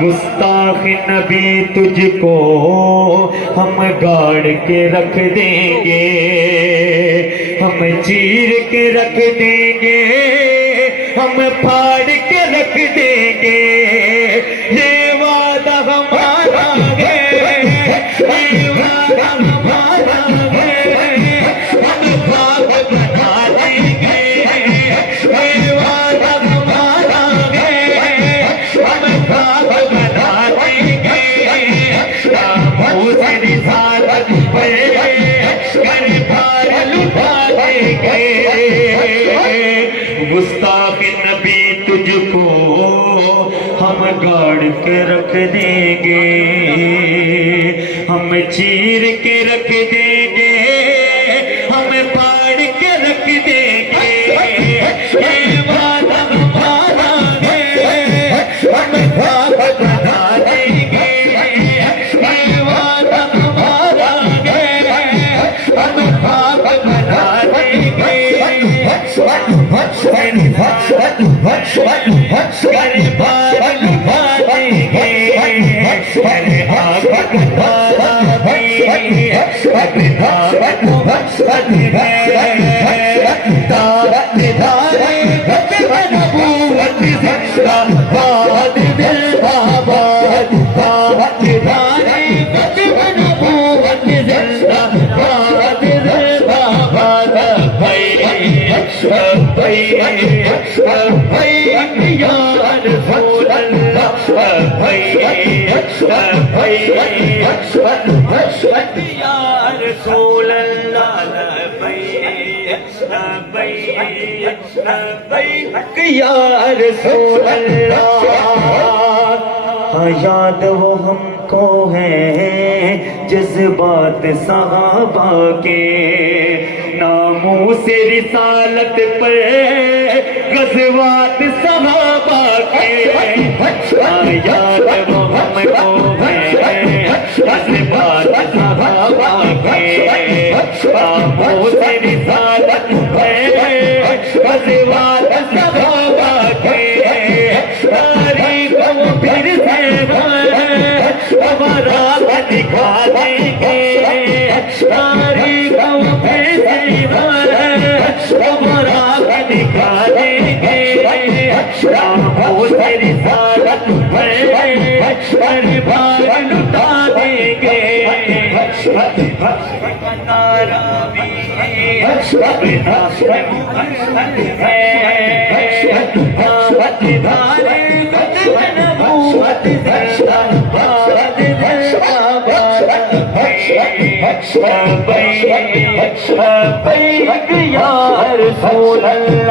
गुस्ताख नबी तुझको हम गाड़ के रख देंगे, हम चीर के रख देंगे, हम फाड़ के रख देंगे, ये वादा हमारा है, ये वादा हमारा है, हम खाक बना देंगे, ये वादा हमारा है, हम खाक बना देंगे, मुझे रिसालत पर कर भार लुटा देंगे। गुस्ताख नबी तुझको हम गाड़ के रख देंगे, हम चीर के रख देंगे, हम फाड़ के रख देंगे, ये वादा हमारा है, हम खाक बना देंगे, ये वादा हमारा है, हम खाक बना देंगे, याद वो हमको है जज्बात सहाबा के, नामों से रिसालत पर गज़वात सहाबा के, याद वो हमको है जज्बात सहाबा के, नामों से रिसालत पर गज़वात सहाबा के, तारीख को फिर से हमारा दिखा देंगे, तारीख को फिर से हमारा दिखा देंगे, वो तेरी सारत पर भार लुटा देंगे, या रसूल अल्लाह।